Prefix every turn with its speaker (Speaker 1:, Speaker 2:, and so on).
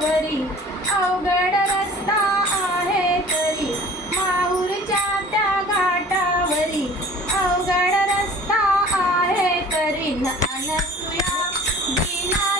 Speaker 1: घरी अवघड रस्ता आहे तरी. माऊरच्या त्या घाटावरी अवघड रस्ता आहे तरी. अनसुया बिना